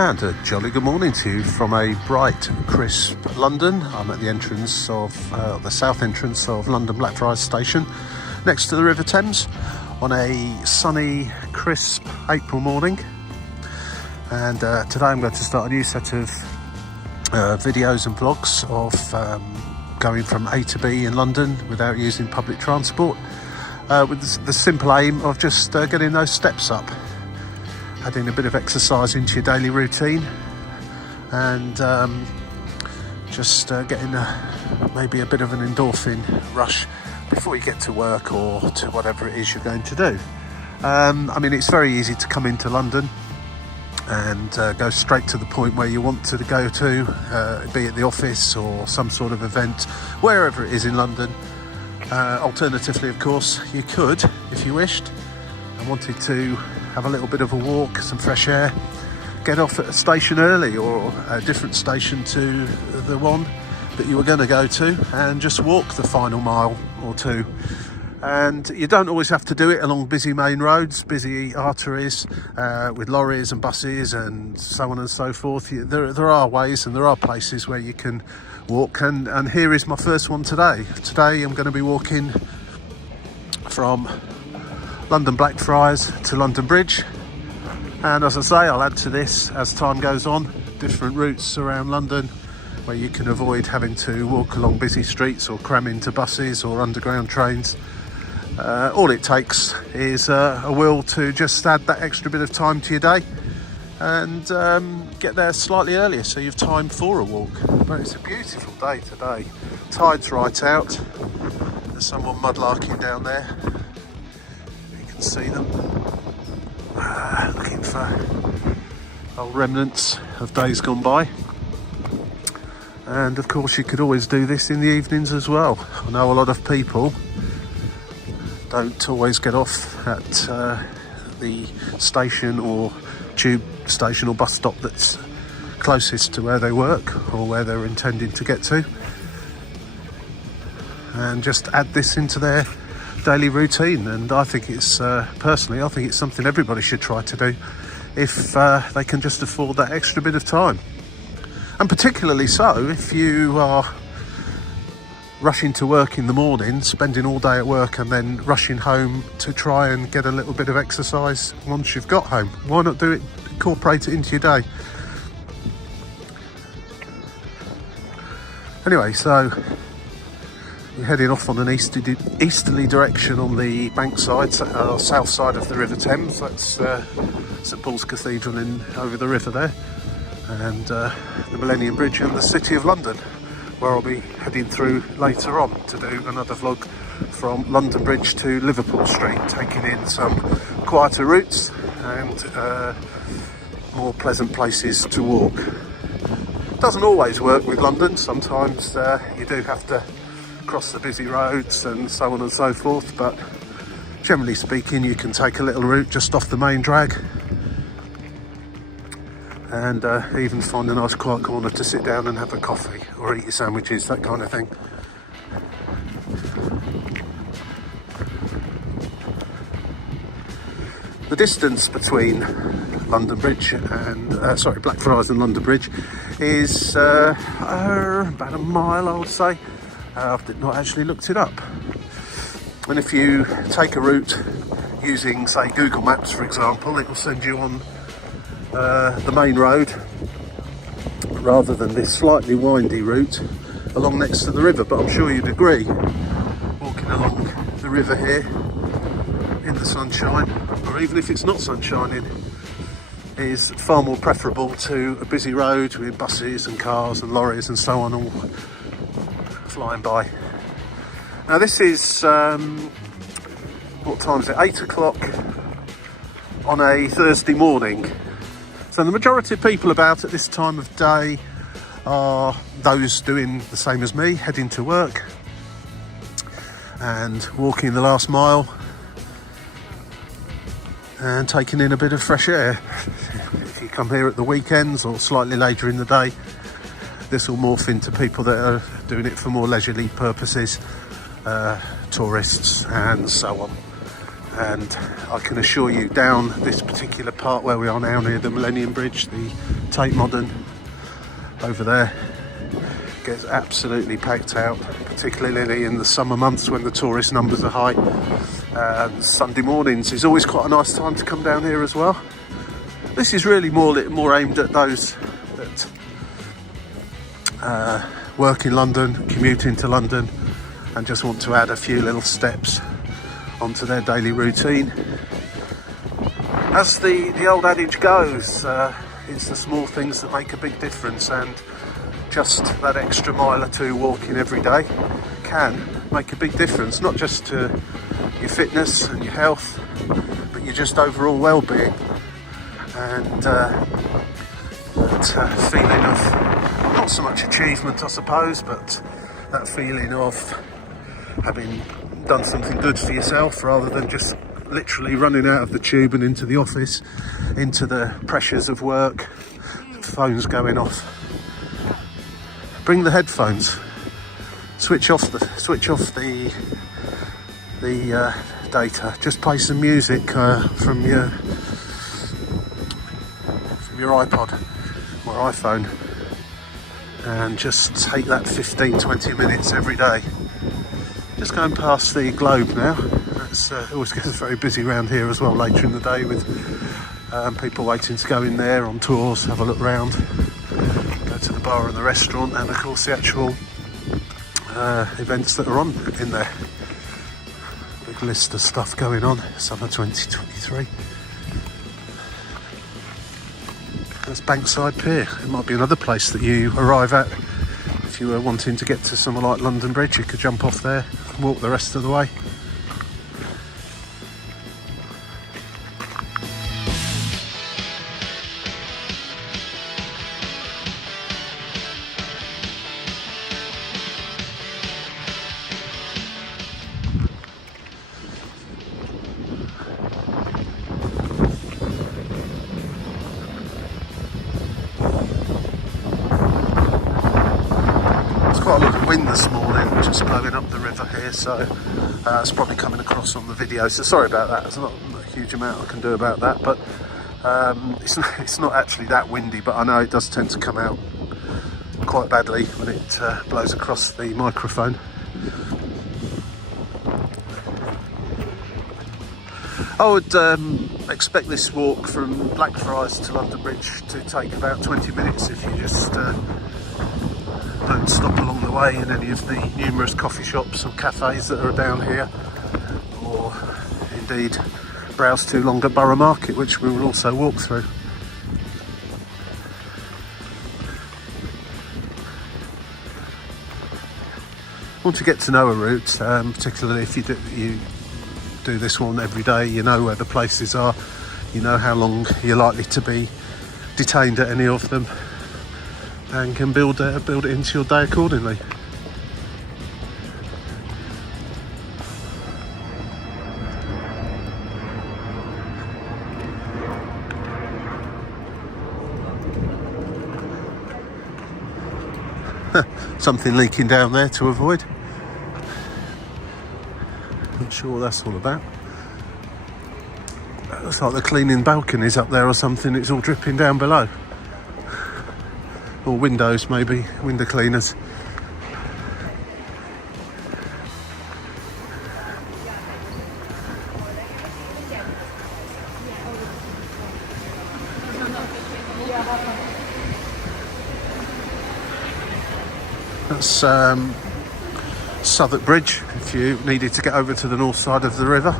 And a jolly good morning to you from a bright, crisp London. I'm at the entrance of the south entrance of London Blackfriars station, next to the River Thames, on a sunny, crisp April morning. And today I'm going to start a new set of videos and vlogs of going from A to B in London without using public transport, with the simple aim of just getting those steps up, adding a bit of exercise into your daily routine, and just getting maybe a bit of an endorphin rush before you get to work or to whatever it is you're going to do. I mean, it's very easy to come into London and go straight to the point where you want to go to, be at the office or some sort of event, wherever it is in London. Alternatively, of course, you could, if you wished and wanted to have a little bit of a walk, some fresh air, get off at a station early or a different station to the one that you were going to go to, and just walk the final mile or two. And you don't always have to do it along busy main roads, busy arteries, with lorries and buses and so on and so forth. There are ways and there are places where you can walk, and here is my first one today. Today I'm going to be walking from London Blackfriars to London Bridge, and as I say, I'll add to this as time goes on, different routes around London where you can avoid having to walk along busy streets or cram into buses or underground trains. All it takes is a will to just add that extra bit of time to your day and get there slightly earlier so you've time for a walk. But it's a beautiful day today. Tide's right out. There's someone mudlarking down there. You can see them looking for old remnants of days gone by. And of course you could always do this in the evenings as well. I know a lot of people don't always get off at the station or tube station or bus stop that's closest to where they work or where they're intending to get to, and just add this into their daily routine. And I think it's personally, I think it's something everybody should try to do if they can just afford that extra bit of time, and particularly so if you are rushing to work in the morning, spending all day at work and then rushing home to try and get a little bit of exercise once you've got home. Why not do it, incorporate it into your day? Anyway, so we're heading off on an easterly direction on the bankside, south side of the River Thames. That's St Paul's Cathedral over the river there, and the Millennium Bridge and the City of London, where I'll be heading through later on to do another vlog from London Bridge to Liverpool Street, taking in some quieter routes and more pleasant places to walk. Doesn't always work with London. Sometimes you do have to cross the busy roads and so on and so forth, but generally speaking you can take a little route just off the main drag and even find a nice quiet corner to sit down and have a coffee or eat your sandwiches, that kind of thing. The distance between London Bridge and Blackfriars and London Bridge is about a mile, I would say. I've not actually looked it up. And if you take a route using, say, Google Maps, for example, it will send you on the main road rather than this slightly windy route along next to the river. But I'm sure you'd agree, walking along the river here in the sunshine, or even if it's not sunshining, is far more preferable to a busy road with buses and cars and lorries and so on all flying by. Now this is what time is it? 8 o'clock on a Thursday morning. So the majority of people about at this time of day are those doing the same as me, heading to work and walking the last mile and taking in a bit of fresh air. If you come here at the weekends or slightly later in the day, this will morph into people that are doing it for more leisurely purposes, tourists and so on. And I can assure you, down this particular part where we are now, near the Millennium Bridge, the Tate Modern over there, gets absolutely packed out, particularly in the summer months when the tourist numbers are high. Sunday mornings is always quite a nice time to come down here as well. This is really more aimed at those that work in London, commute into London, and just want to add a few little steps onto their daily routine. As the old adage goes, it's the small things that make a big difference, and just that extra mile or two walking every day can make a big difference, not just to your fitness and your health, but your just overall well-being. And that feeling of, not so much achievement I suppose, but that feeling of having done something good for yourself, rather than just literally running out of the tube and into the office, into the pressures of work, phones going off. Bring the headphones, switch off the data, just play some music from your iPod or iPhone, and just take that 15-20 minutes every day. Just going past the Globe now. That's always gets very busy around here as well later in the day, with people waiting to go in there on tours, have a look round, go to the bar and the restaurant, and of course the actual events that are on in there. Big list of stuff going on, summer 2023. That's Bankside Pier. It might be another place that you arrive at if you were wanting to get to somewhere like London Bridge. You could jump off there and walk the rest of the way. Quite a lot of wind this morning, just blowing up the river here, so it's probably coming across on the video, so sorry about that. There's not a huge amount I can do about that, but it's not actually that windy, but I know it does tend to come out quite badly when it blows across the microphone. I would expect this walk from Blackfriars to London Bridge to take about 20 minutes if you just don't stop along the way in any of the numerous coffee shops or cafes that are down here, or indeed browse too long at Borough Market, which we will also walk through. Want to get to know a route, particularly if you do this one every day, you know where the places are, you know how long you're likely to be detained at any of them, and can build it into your day accordingly. Something leaking down there to avoid. Not sure what that's all about. It looks like they're cleaning balconies up there or something. It's all dripping down below. Or windows, maybe, window cleaners. That's Southwark Bridge, if you needed to get over to the north side of the river.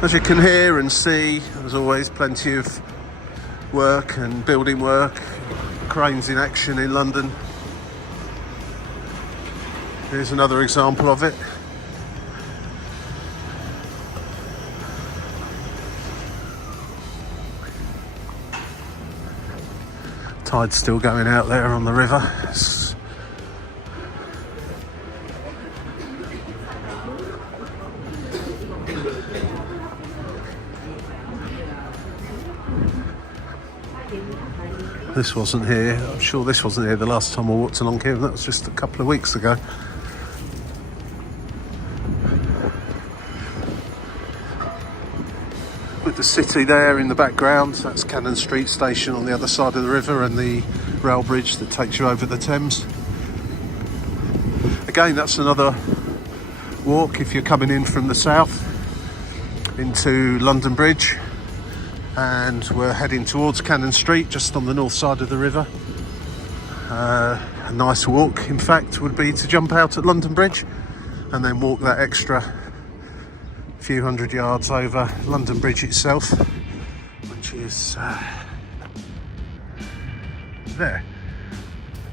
As you can hear and see, there's always plenty of work and building work, cranes in action in London. Here's another example of it. Tide's still going out there on the river. This wasn't here. I'm sure this wasn't here the last time I walked along here, and that was just a couple of weeks ago. With the city there in the background, that's Cannon Street Station on the other side of the river, and the rail bridge that takes you over the Thames. Again, that's another walk if you're coming in from the south into London Bridge, and we're heading towards Cannon Street just on the north side of the river. A nice walk, in fact, would be to jump out at London Bridge and then walk that extra few hundred yards over London Bridge itself, which is there,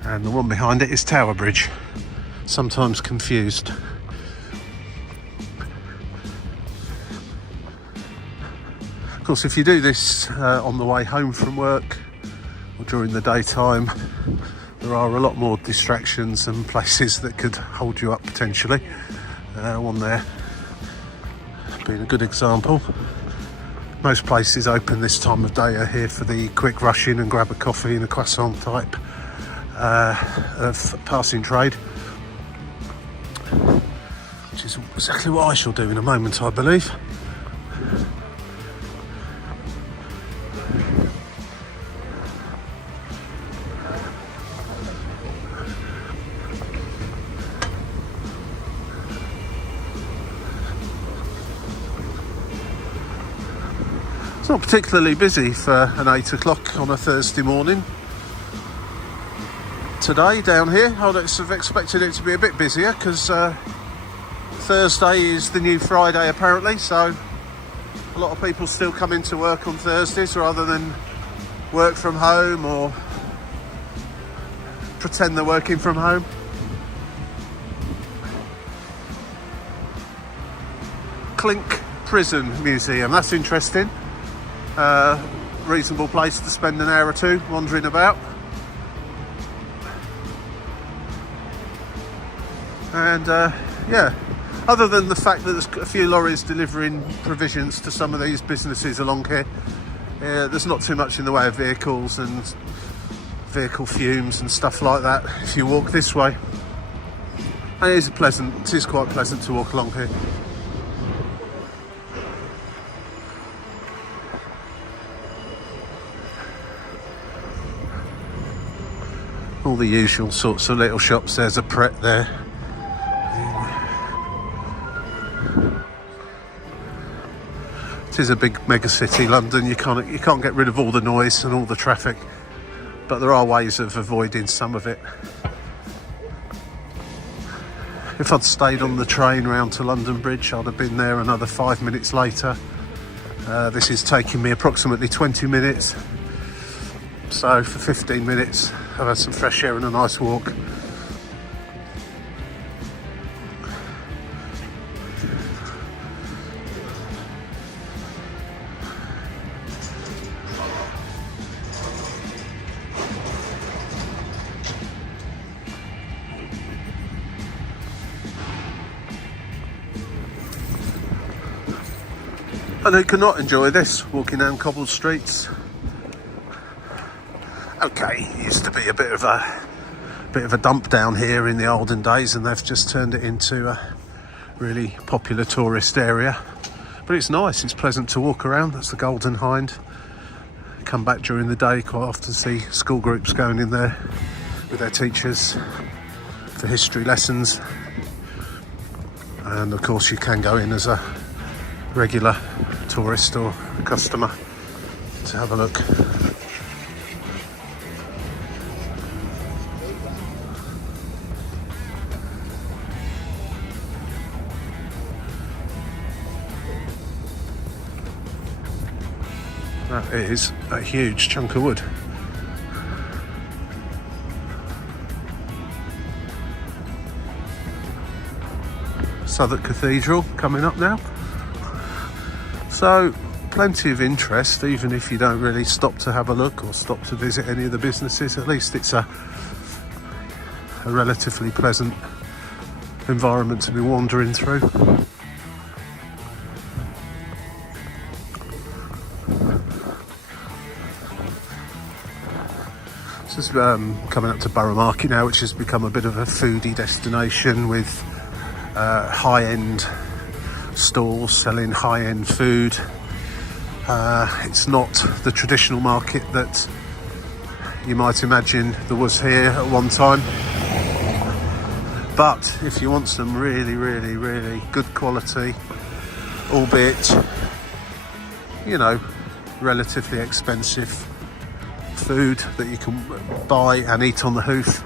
and the one behind it is Tower Bridge, sometimes confused. Of course, if you do this on the way home from work or during the daytime, there are a lot more distractions and places that could hold you up potentially. One there being a good example. Most places open this time of day are here for the quick rush in and grab a coffee and a croissant type of passing trade, which is exactly what I shall do in a moment, I believe. It's not particularly busy for an 8 o'clock on a Thursday morning today down here. I would have expected it to be a bit busier because Thursday is the new Friday apparently, so a lot of people still come into work on Thursdays rather than work from home or pretend they're working from home. Clink Prison Museum, that's interesting. Reasonable place to spend an hour or two wandering about. And yeah, other than the fact that there's a few lorries delivering provisions to some of these businesses along here, there's not too much in the way of vehicles and vehicle fumes and stuff like that if you walk this way. And it is quite pleasant to walk along here. All the usual sorts of little shops. There's a Pret there. It is a big mega city, London. You can't get rid of all the noise and all the traffic, but there are ways of avoiding some of it. If I'd stayed on the train round to London Bridge, I'd have been there another 5 minutes later. This is taking me approximately 20 minutes. So for 15 minutes, I've had some fresh air and a nice walk. And who cannot enjoy this, walking down cobbled streets? Okay, it used to be a bit of a dump down here in the olden days, and they've just turned it into a really popular tourist area. But it's nice, it's pleasant to walk around. That's the Golden Hind. Come back during the day, quite often see school groups going in there with their teachers for history lessons. And of course you can go in as a regular tourist or a customer to have a look. That is a huge chunk of wood. Southwark Cathedral coming up now. So plenty of interest, even if you don't really stop to have a look or stop to visit any of the businesses. At least it's a relatively pleasant environment to be wandering through. This is coming up to Borough Market now, which has become a bit of a foodie destination with high-end stalls selling high-end food. It's not the traditional market that you might imagine there was here at one time. But if you want some really, really, really good quality, albeit, you know, relatively expensive food that you can buy and eat on the hoof,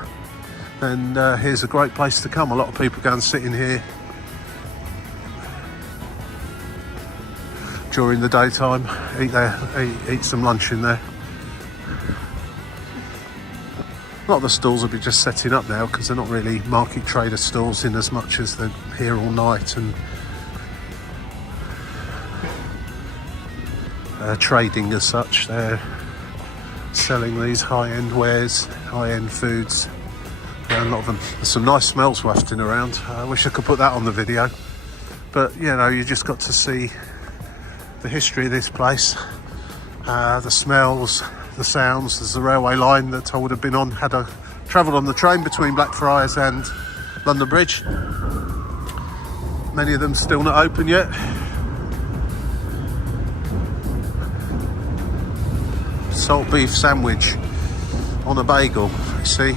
then here's a great place to come. A lot of people go and sit in here during the daytime, eat some lunch in there. A lot of the stalls will be just setting up now because they're not really market trader stalls in as much as they're here all night and trading as such. They're selling these high-end wares, high-end foods. A lot of them. There's some nice smells wafting around. I wish I could put that on the video, but you know, you just got to see the history of this place, the smells, the sounds. There's a railway line that I would have been on had I travelled on the train between Blackfriars and London Bridge. Many of them still not open yet. Salt beef sandwich on a bagel, you see.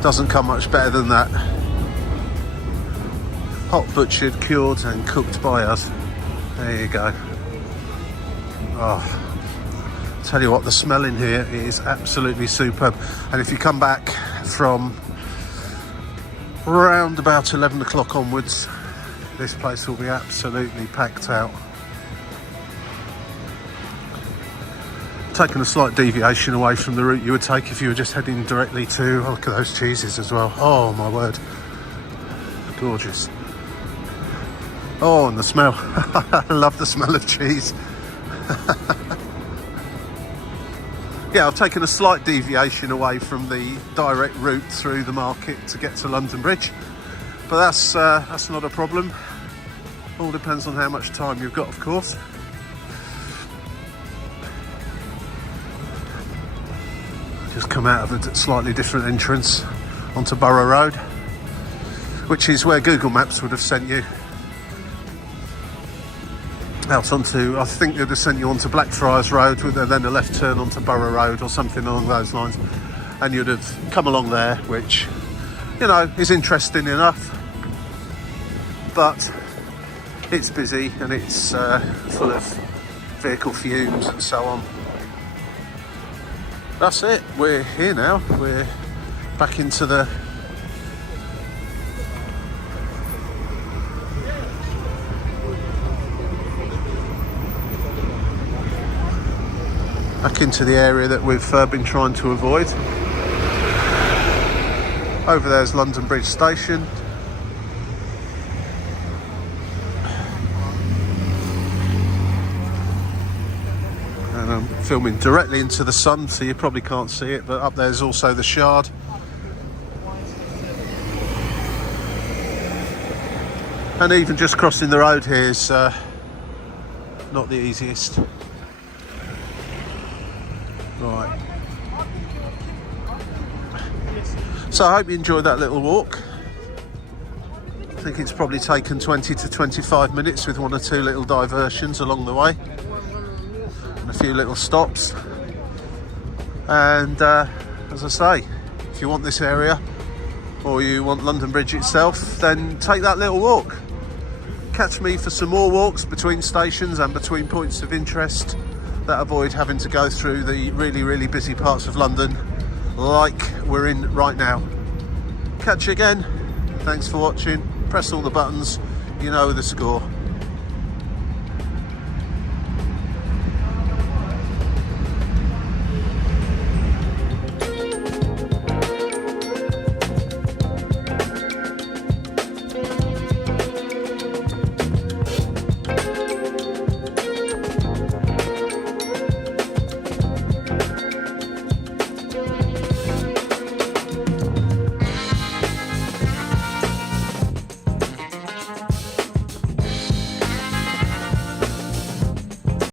Doesn't come much better than that. Hot butchered, cured and cooked by us. There you go. Oh, tell you what, the smell in here is absolutely superb. And if you come back from around about 11 o'clock onwards, this place will be absolutely packed out. Taking a slight deviation away from the route you would take if you were just heading directly to, oh, look at those cheeses as well. Oh my word, gorgeous. Oh, and the smell. I love the smell of cheese. Yeah, I've taken a slight deviation away from the direct route through the market to get to London Bridge, but that's not a problem. All depends on how much time you've got, of course. Just come out of a slightly different entrance onto Borough Road, which is where Google Maps would have sent you. Out onto, I think they'd have sent you onto Blackfriars Road with then a left turn onto Borough Road or something along those lines. And you'd have come along there, which, you know, is interesting enough. But it's busy and it's full of vehicle fumes and so on. That's it, we're here now. We're back into the area that we've been trying to avoid. Over there's London Bridge Station. And I'm filming directly into the sun, so you probably can't see it, but up there's also the Shard. And even just crossing the road here is not the easiest. Right. So I hope you enjoyed that little walk. I think it's probably taken 20 to 25 minutes with one or two little diversions along the way. And a few little stops. And as I say, if you want this area or you want London Bridge itself, then take that little walk. Catch me for some more walks between stations and between points of interest that avoid having to go through the really, really busy parts of London like we're in right now. Catch you again. Thanks for watching. Press all the buttons. You know the score.